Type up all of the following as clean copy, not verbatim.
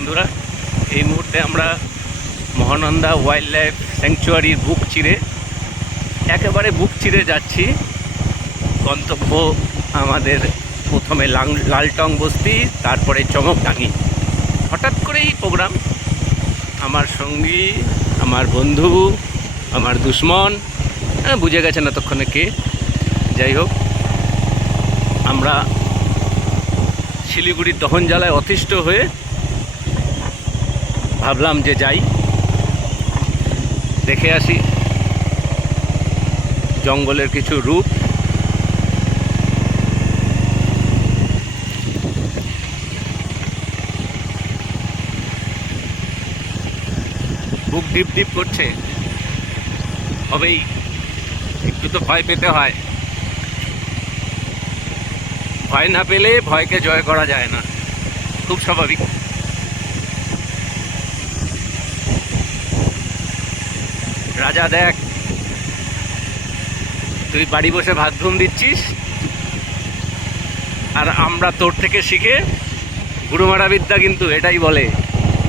বন্ধুরা, এই মুহূর্তে আমরা মহানন্দা ওয়াইল্ড লাইফ স্যাংচুয়ারির একেবারে বুক চিরে যাচ্ছি। গন্তব্য আমাদের প্রথমে লালটং বস্তি, তারপরে চমকডাঙ্গি। হঠাৎ করেই প্রোগ্রাম, আমার সঙ্গী, আমার বন্ধু, আমার দুশ্মন, বুঝে গেছেন এতক্ষণে কে। যাই হোক, আমরা শিলিগুড়ির দহন জ্বালায় অতিষ্ঠ হয়ে ভাবলাম যে যাই, দেখে আসি জঙ্গলের কিছু রূপ। বুক ডিপ ডিপ করছে, হবেই, একটু তো ভয় পেতে হয়। ভয় না পেলে ভয়কে জয় করা যায় না, খুব স্বাভাবিক। রাজা দেখ, তুই বাড়ি বসে ভাত ঘুম দিচ্ছিস, আর আমরা তোর থেকে শিখে গুরুমারা বিদ্যা কিন্তু এটাই বলে,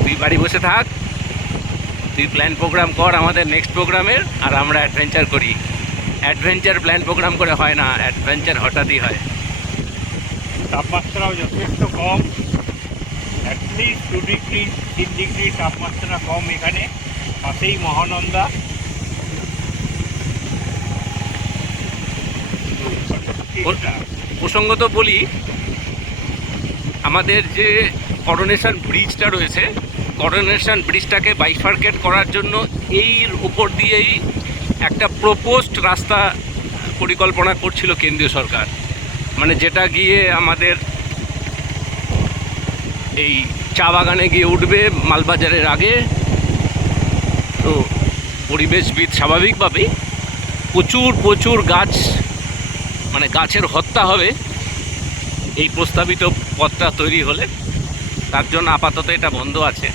তুই বাড়ি বসে থাক, তুই প্ল্যান প্রোগ্রাম কর আমাদের নেক্সট প্রোগ্রামের, আর আমরা অ্যাডভেঞ্চার করি। অ্যাডভেঞ্চার প্ল্যান প্রোগ্রাম করে হয় না, অ্যাডভেঞ্চার হঠাৎই হয়। তাপমাত্রাও যথেষ্ট কম, অ্যাটলিস্ট 2 ডিগ্রি 3 ডিগ্রি তাপমাত্রা কম এখানে। পাশেই মহানন্দা। প্রসঙ্গত বলি, আমাদের যে করোনেশন ব্রিজটা রয়েছে, করোনেশন ব্রিজটাকে বাইফার্কেট করার জন্য এর উপর দিয়েই একটা প্রপোজড রাস্তা পরিকল্পনা করছিল কেন্দ্রীয় সরকার, মানে যেটা গিয়ে আমাদের এই চা বাগানে গিয়ে উঠবে মালবাজারের আগে। তো পরিবেশবিদ স্বাভাবিকভাবেই প্রচুর গাছ, মানে গাছের হত্যা হবে এই প্রস্তাবিত পথটা তৈরি হলে। তার জন্য আপাতত এটা বন্ধ আছে।